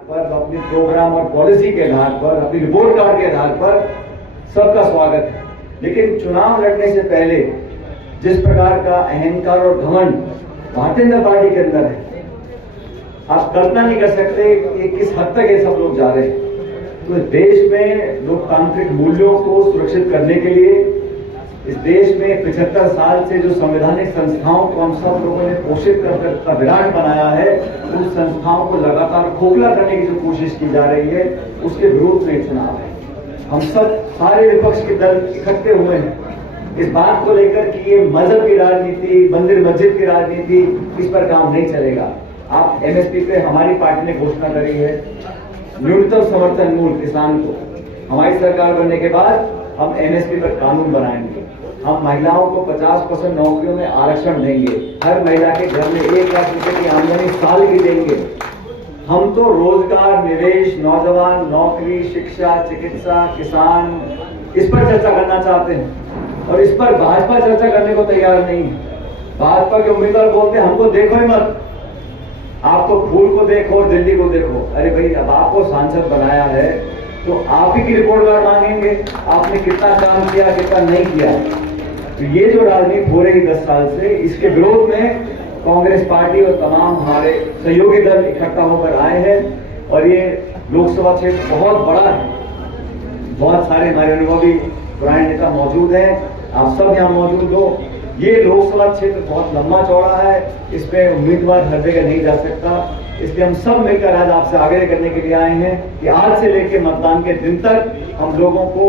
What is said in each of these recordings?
पर अपने प्रोग्राम और पॉलिसी के आधार पर, अपनी रिपोर्ट कार्ड के आधार पर सबका स्वागत है। लेकिन चुनाव लड़ने से पहले जिस प्रकार का अहंकार और घमंड भारतीय जनता पार्टी के अंदर है, आप कल्पना नहीं कर सकते कि किस हद तक ये सब लोग जा रहे हैं। तो देश में लोकतांत्रिक मूल्यों को सुरक्षित करने के लिए, इस देश में 75 साल से जो संवैधानिक संस्थाओं को हम सब लोगों ने पोषित कर विराट बनाया है, उन संस्थाओं को लगातार खोखला करने की जो कोशिश की जा रही है, उसके विरोध में चुनाव है। हम सब सारे विपक्ष के दल इकट्ठे हुए हैं इस बात को लेकर कि ये मजहब की राजनीति, मंदिर मस्जिद की राजनीति, इस पर काम नहीं चलेगा। आप एमएसपी पे हमारी पार्टी ने घोषणा करी है, न्यूनतम समर्थन मूल्य किसान को। हमारी सरकार बनने के बाद हम एमएसपी पर कानून बनाएंगे। हम महिलाओं को 50% नौकरियों में आरक्षण देंगे। हर महिला के घर में 1 लाख रुपए की आमदनी साल की देंगे। हम तो रोजगार, निवेश, नौजवान, नौकरी, शिक्षा, चिकित्सा, किसान, इस पर चर्चा करना चाहते हैं और इस पर भाजपा चर्चा करने को तैयार नहीं है। भाजपा के उम्मीदवार बोलते हैं हमको देखो ही मत, आप तो फूल को देखो और दिल्ली को देखो। अरे भाई, अब आपको सांसद बनाया है तो आप ही की रिपोर्ट कार्ड मांगेंगे, आपने कितना काम किया, कितना नहीं किया। तो ये जो राजनीति हो रही 10 साल से, इसके विरोध में कांग्रेस पार्टी और तमाम हमारे सहयोगी दल इकट्ठा होकर आए हैं। और ये लोकसभा क्षेत्र बहुत बड़ा है, बहुत सारे हमारे अनुभवी पुराने नेता मौजूद हैं, आप सब यहाँ मौजूद हो। ये लोकसभा क्षेत्र बहुत लंबा चौड़ा है, इसमें उम्मीदवार हर जगह नहीं जा सकता। इसलिए हम सब मिलकर आज आपसे आग्रह करने के लिए आए हैं कि आज से लेकर मतदान के दिन तक हम लोगों को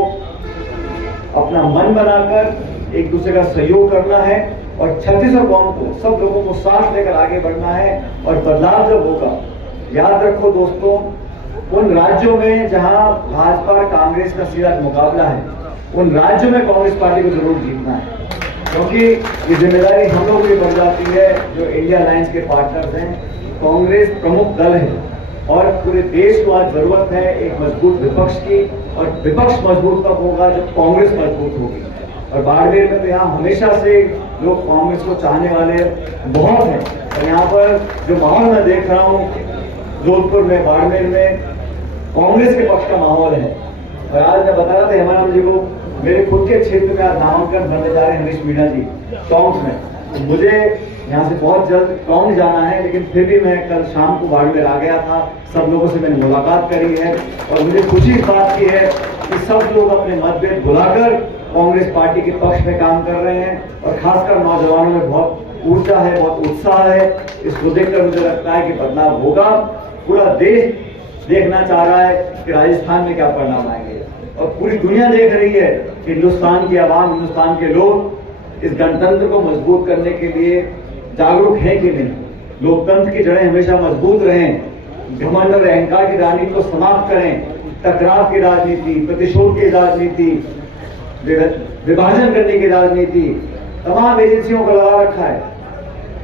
अपना मन बनाकर एक दूसरे का सहयोग करना है और छत्तीसगढ़ कौम को, सब लोगों को साथ लेकर आगे बढ़ना है। और बदलाव जब होगा, याद रखो दोस्तों, उन राज्यों में जहां भाजपा और कांग्रेस का सीधा मुकाबला है, उन राज्यों में कांग्रेस पार्टी को जरूर जीतना है, क्योंकि ये जिम्मेदारी हम लोग भी बढ़ जाती है जो इंडिया अलायंस के पार्टनर्स हैं। कांग्रेस प्रमुख दल है और पूरे देश को आज जरूरत है एक मजबूत विपक्ष की, और विपक्ष मजबूत तब होगा जब कांग्रेस मजबूत होगी। और बाड़मेर में तो यहाँ हमेशा से लोग कांग्रेस को चाहने वाले बहुत हैं। और यहाँ पर जो माहौल मैं देख रहा हूँ जोधपुर में, बाड़मेर में कांग्रेस के पक्ष का माहौल है। और आज मैं बता रहा था हेमाराम जी को, मेरे खुद के क्षेत्र में आज नामांकन भरने जा रहे हैं हरीश मीणा जी टोंक में। तो मुझे यहाँ से बहुत जल्द टोंक जाना है, लेकिन फिर भी मैं कल शाम को बाड़मेर आ गया था। सब लोगों से मैंने मुलाकात करी है और मुझे खुशी इस बात की है कि सब लोग अपने मतभेद भुलाकर कांग्रेस पार्टी के पक्ष में काम कर रहे हैं। और खासकर नौजवानों में बहुत ऊर्जा है, बहुत उत्साह है। इसको देखकर मुझे लगता है कि बदलाव होगा। पूरा देश देखना चाह रहा है कि राजस्थान में क्या परिणाम आएंगे, और पूरी दुनिया देख रही है कि हिंदुस्तान की आवाम, हिंदुस्तान के लोग इस गणतंत्र को मजबूत करने के लिए जागरूक हैं कि नहीं। लोकतंत्र की जड़ें हमेशा मजबूत रहें, घमंड और अहंकार की राजनीति को समाप्त करें, टकराव की राजनीति, प्रतिशोध की राजनीति, विभाजन करने की राजनीति तमाम एजेंसियों को लगा रखा है।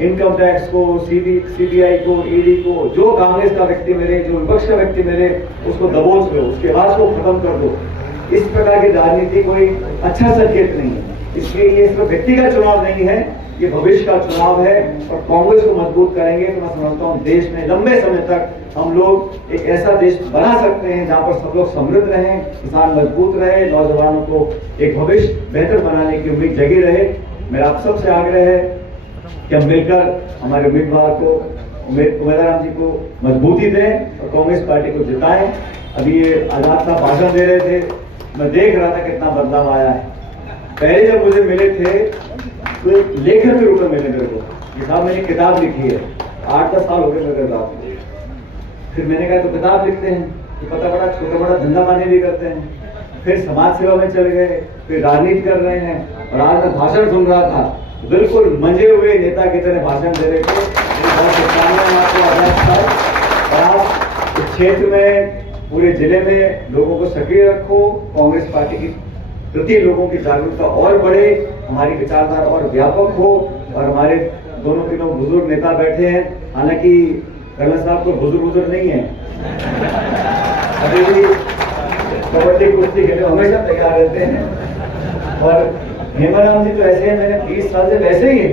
इनकम टैक्स को, सीबीआई को, ईडी को, जो कांग्रेस का व्यक्ति मिले, जो विपक्ष का व्यक्ति मिले, उसको दबोच लो, उसके बाद को खत्म कर दो। इस प्रकार की राजनीति कोई अच्छा संकेत नहीं है। इसलिए ये सिर्फ व्यक्ति का चुनाव नहीं है, ये भविष्य का चुनाव है। और कांग्रेस को मजबूत करेंगे तो मैं समझता हूँ देश में लंबे समय तक हम लोग एक ऐसा देश बना सकते हैं जहाँ पर सब लोग समृद्ध रहें, किसान मजबूत रहे, नौजवानों को एक भविष्य बेहतर बनाने की उम्मीद जगी रहे। मेरा आप सबसे आग्रह है कि हम मिलकर हमारे उम्मीदवार को, उमेदवार जी को मजबूती दें और कांग्रेस पार्टी को जिताएं। अभी ये आजाद साहब भाषण दे रहे थे, मैं देख रहा था कितना बदलाव आया है। पहले जब मुझे मिले थे तो एक लेखक के रूप में मिले मेरे को, कि साहब मैंने किताब लिखी है, 8-10 साल हो गए मेरे किताब। फिर मैंने कहा तो किताब लिखते हैं, तो पता पड़ा छोटा बड़ा धंधा पानी भी करते हैं। फिर समाज सेवा में चले गए, फिर राजनीति कर रहे हैं। और आज मैं भाषण सुन रहा था, बिल्कुल मंजे हुए नेता की तरह भाषण दे रहे थे। और आप इस क्षेत्र में, पूरे जिले में लोगों को सक्रिय रखो, कांग्रेस पार्टी की प्रति लोगों की जागरूकता और बढ़े, हमारी विचारधारा और व्यापक हो। और हमारे दोनों तीनों बुजुर्ग नेता बैठे हैं, हालांकि कर्नल साहब को बुजुर्ग नहीं है, अभी भी कबड्डी कुश्ती खेलने हमेशा तैयार रहते हैं। और हेमाराम जी तो ऐसे हैं, मैंने 20 साल से वैसे ही है,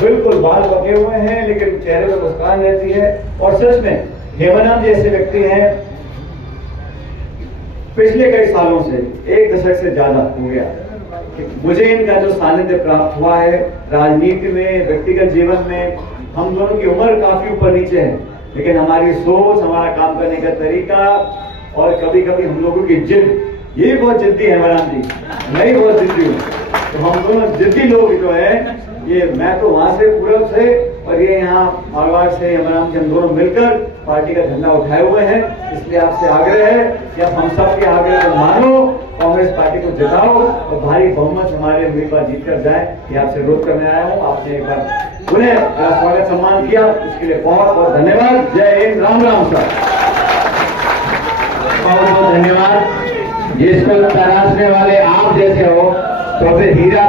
बिल्कुल बाल पके हुए हैं, लेकिन चेहरे पर मुस्कान रहती है। और सच में हेमाराम जी ऐसे व्यक्ति हैं, पिछले कई सालों से, 1 दशक से ज्यादा हो गया कि मुझे इनका जो सानिध्य प्राप्त हुआ है राजनीति में, व्यक्तिगत जीवन में। हम दोनों की उम्र काफी ऊपर नीचे है, लेकिन हमारी सोच, हमारा काम करने का तरीका और कभी कभी हम लोगों की जिद, ये बहुत जिद्दी है हेमाराम जी, मैं ही बहुत जिद्दी हूँ। तो हम दोनों जिद्दी लोग जो है, ये मैं तो वहां से पूरब से और ये यहाँ मारवाड़ से हेमाराम जी, हम दोनों मिलकर पार्टी का झंडा उठाए हुए हैं। इसलिए आपसे आग्रह है कि आप हम सब के आग्रह को मानो, कांग्रेस पार्टी को जिताओ और भारी बहुमत हमारे उम्मीदवार जीत कर जाए। ये आपसे अनुरोध करने आया हूँ। आपने एक बार उन्हें स्वागत सम्मान किया, उसके लिए बहुत बहुत धन्यवाद। जय हिंद, राम राम सर। बहुत बहुत धन्यवाद। जिसको तराशने वाले आप जैसे हो तो फिर हीरा